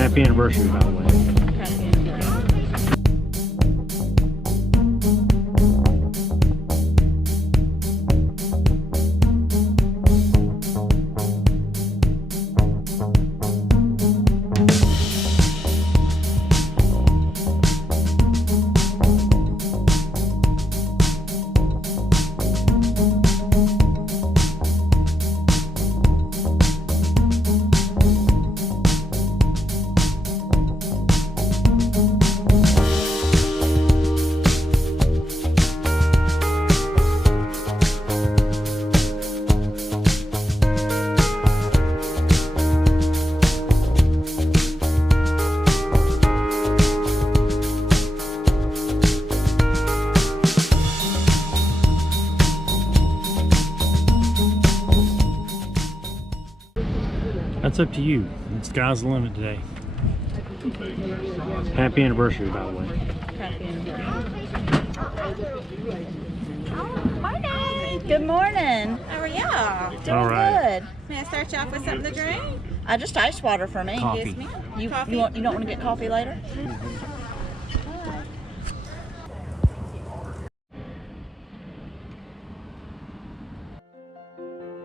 Happy anniversary, by the way. Happy anniversary. That's up to you. The sky's the limit today. Happy anniversary, by the way. Happy anniversary. Morning. Good morning. How are y'all? Doing All right. good. May I start you off with something to drink? Just ice water for me. Coffee. Yes, ma'am. You Coffee? don't want to get coffee later?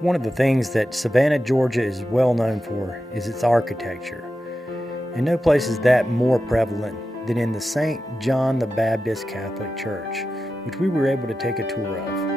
One of the things that Savannah, Georgia is well known for is its architecture. And no place is that more prevalent than in the St. John the Baptist Catholic Church, which we were able to take a tour of.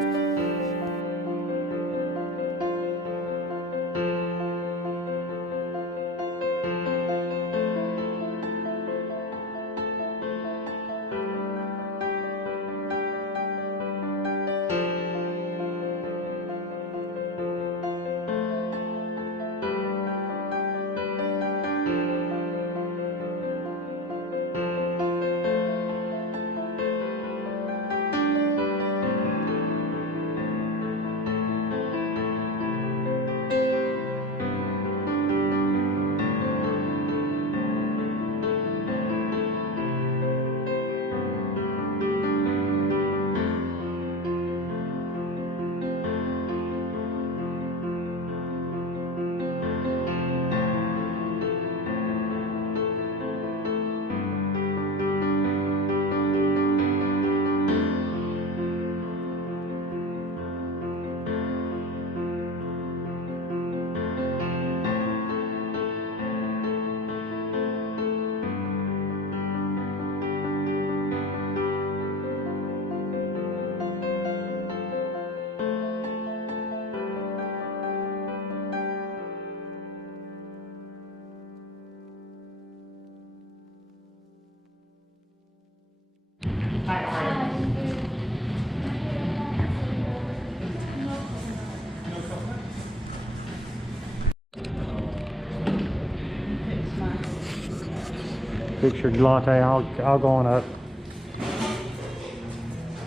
Fix your latte. I'll go on up.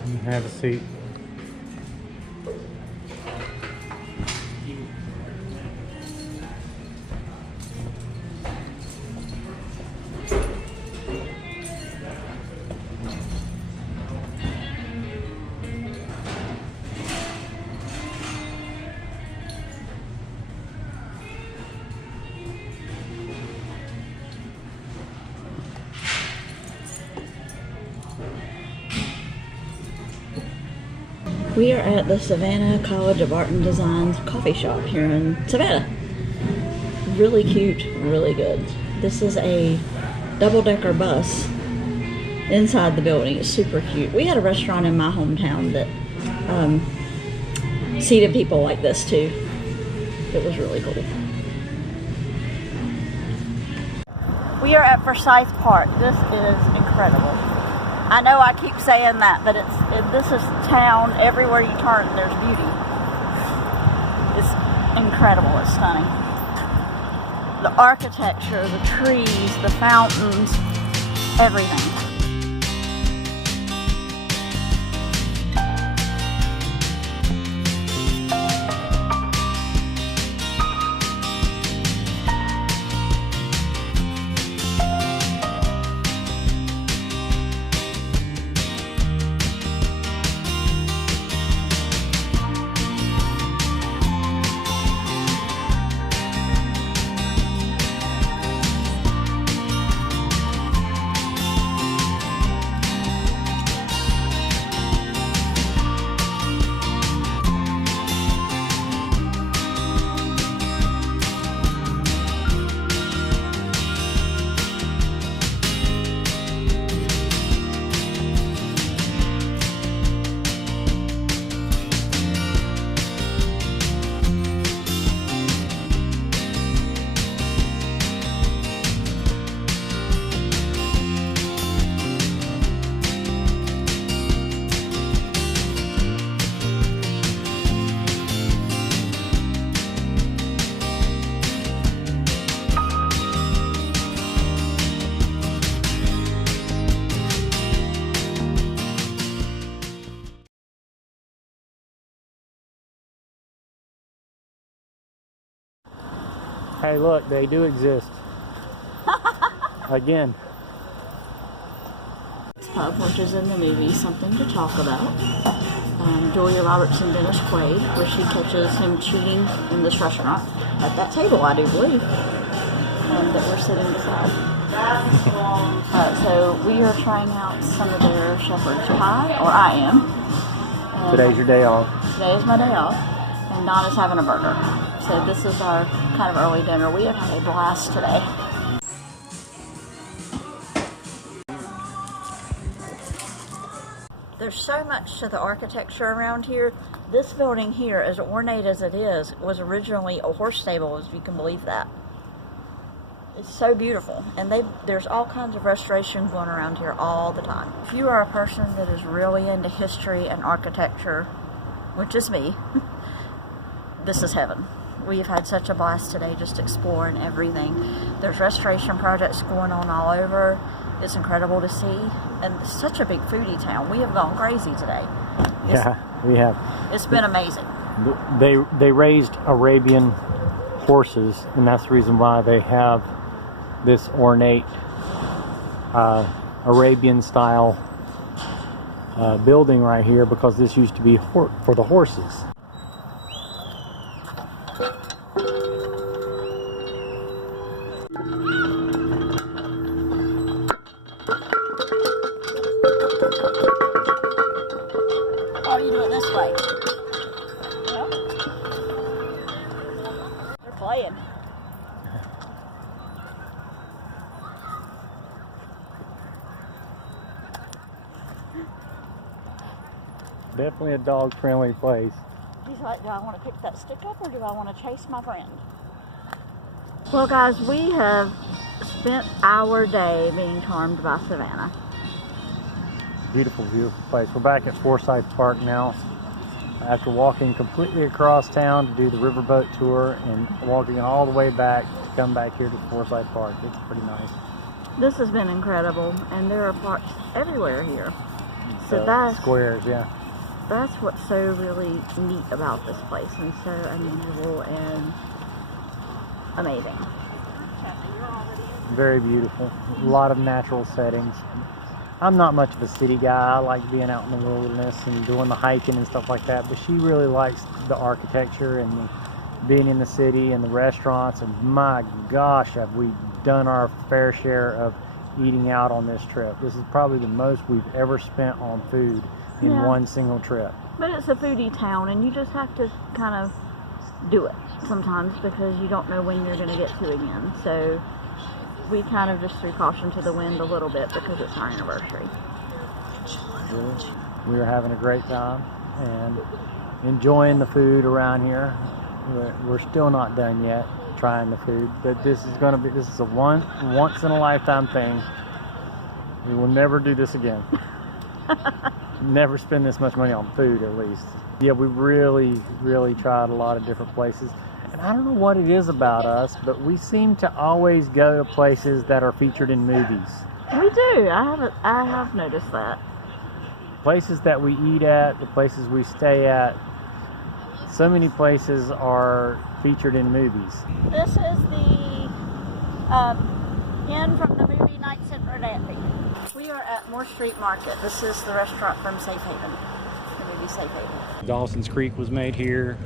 You have a seat. We are at the Savannah College of Art and Design's coffee shop here in Savannah. Really cute, really good. This is a double-decker bus inside the building. It's super cute. We had a restaurant in my hometown that seated people like this too. It was really cool. We are at Forsyth Park. This is incredible. I know I keep saying that, but this is town. Everywhere you turn, there's beauty. It's incredible. It's stunning. The architecture, the trees, the fountains, everything. Hey, look, they do exist. Again. Pub, which is in the movie Something to Talk About. Julia Roberts and Dennis Quaid, where she catches him cheating in this restaurant at that table, I do believe, that we're sitting beside. So we are trying out some of their shepherd's pie, or I am. Today's your day off. Today is my day off, and Don is having a burger. So this is our kind of early dinner. We have had a blast today. There's so much to the architecture around here. This building here, as ornate as it is, was originally a horse stable, if you can believe that. It's so beautiful, and there's all kinds of restoration going around here all the time. If you are a person that is really into history and architecture, which is me, this is heaven. We've had such a blast today just exploring everything. There's restoration projects going on all over. It's incredible to see, and it's such a big foodie town. We have gone crazy today. We have. It's been amazing. They raised Arabian horses, and that's the reason why they have this ornate Arabian style building right here, because this used to be for the horses. Oh, you do it this way. Yep. They're playing. Definitely a dog-friendly place. He's like, do I want to pick that stick up or do I want to chase my friend? Well, guys, we have spent our day being charmed by Savannah. Beautiful, beautiful place. We're back at Forsyth Park now, after walking completely across town to do the riverboat tour and walking all the way back to come back here to Forsyth Park. It's pretty nice. This has been incredible, and there are parks everywhere here. So that's squares, yeah. That's what's so really neat about this place, and so unusual and amazing. Very beautiful. A lot of natural settings. I'm not much of a city guy. I like being out in the wilderness and doing the hiking and stuff like that, but she really likes the architecture and being in the city and the restaurants, and my gosh, have we done our fair share of eating out on this trip. This is probably the most we've ever spent on food in one single trip. But it's a foodie town, and you just have to kind of do it sometimes, because you don't know when you're going to get to again. So we kind of just threw caution to the wind a little bit because it's our anniversary. We were having a great time and enjoying the food around here. We're still not done yet trying the food, but this is a once in a lifetime thing. We will never do this again. Never spend this much money on food, at least. Yeah, we really tried a lot of different places. And I don't know what it is about us, but we seem to always go to places that are featured in movies. We do. I have noticed that. Places that we eat at, the places we stay at, so many places are featured in movies. This is the inn from the movie Nights at Rodanthe. We are at Moore Street Market. This is the restaurant from Safe Haven, the movie Safe Haven. Dawson's Creek was made here.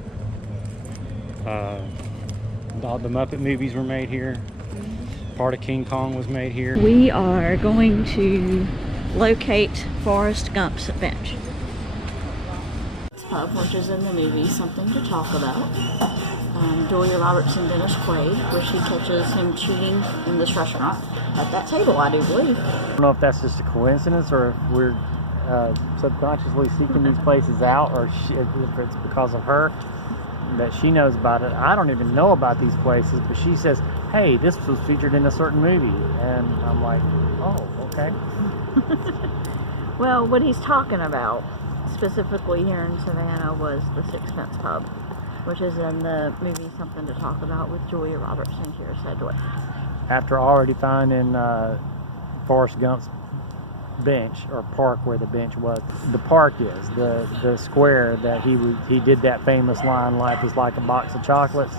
All the Muppet movies were made here. Part of King Kong was made here. We are going to locate Forrest Gump's bench. Pub, which is in the movie Something to Talk About. Julia Roberts and Dennis Quaid, where she catches him cheating in this restaurant at that table, I do believe. I don't know if that's just a coincidence, or if we're subconsciously seeking these places out, or if it's because of her that she knows about it. I don't even know about these places, but she says, hey, this was featured in a certain movie, and I'm like, oh, okay. Well, what he's talking about specifically here in Savannah was the Sixpence Pub, which is in the movie Something to Talk About with Julia Roberts and Kira Sedgwick. After already finding Forrest Gump's bench, or park where the bench was, the park is the square that he did that famous line, "Life is like a box of chocolates."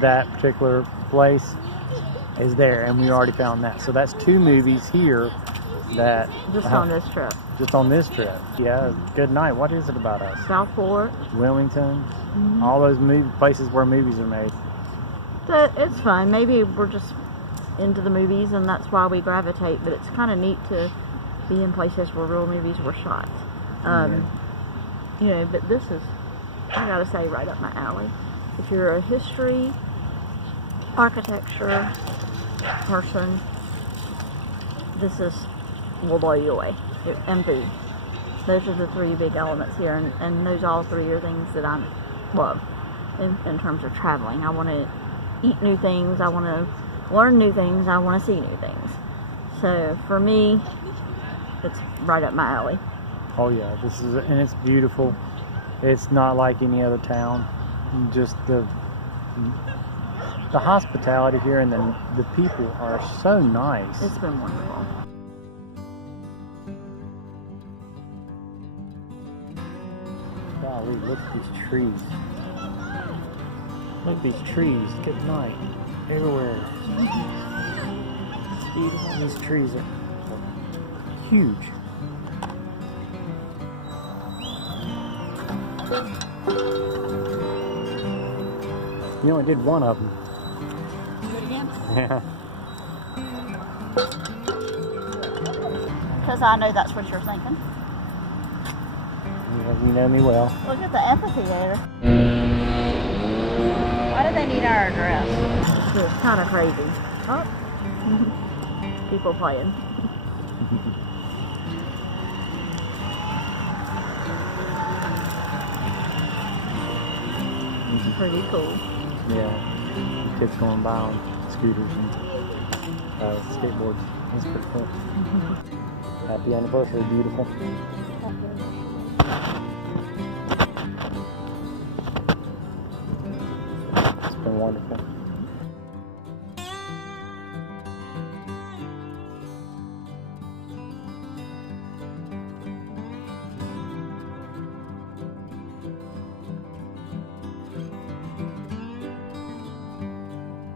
that particular place is there, and we already found that. So that's 2 movies here that Just on this trip. just on this trip. Yeah, good night. What is it about us? Southport. Wilmington, all those places where movies are made. So it's fun. Maybe we're just into the movies and that's why we gravitate, but it's kind of neat to be in places where real movies were shot. You know, but this is, I gotta say, right up my alley. If you're a history, architecture person, this will blow you away. And food. Those are the 3 big elements here, and those all 3 are things that I love in terms of traveling. I want to eat new things, I want to learn new things, I want to see new things. So for me, it's right up my alley. Oh yeah, and it's beautiful. It's not like any other town. Just the hospitality here, and the people are so nice. It's been wonderful. Golly, look at these trees. Look at these trees. Good night. Everywhere. It's beautiful. These trees are huge. You only did one of them. Do it again? Yeah. Because I know that's what you're thinking. You know me well. Look at the amphitheater. Why do they need our address? It's kind of crazy. Oh. People playing. It's pretty cool. Yeah. Kids going by on scooters and skateboards. That's pretty cool. Happy anniversary, beautiful. It's been wonderful.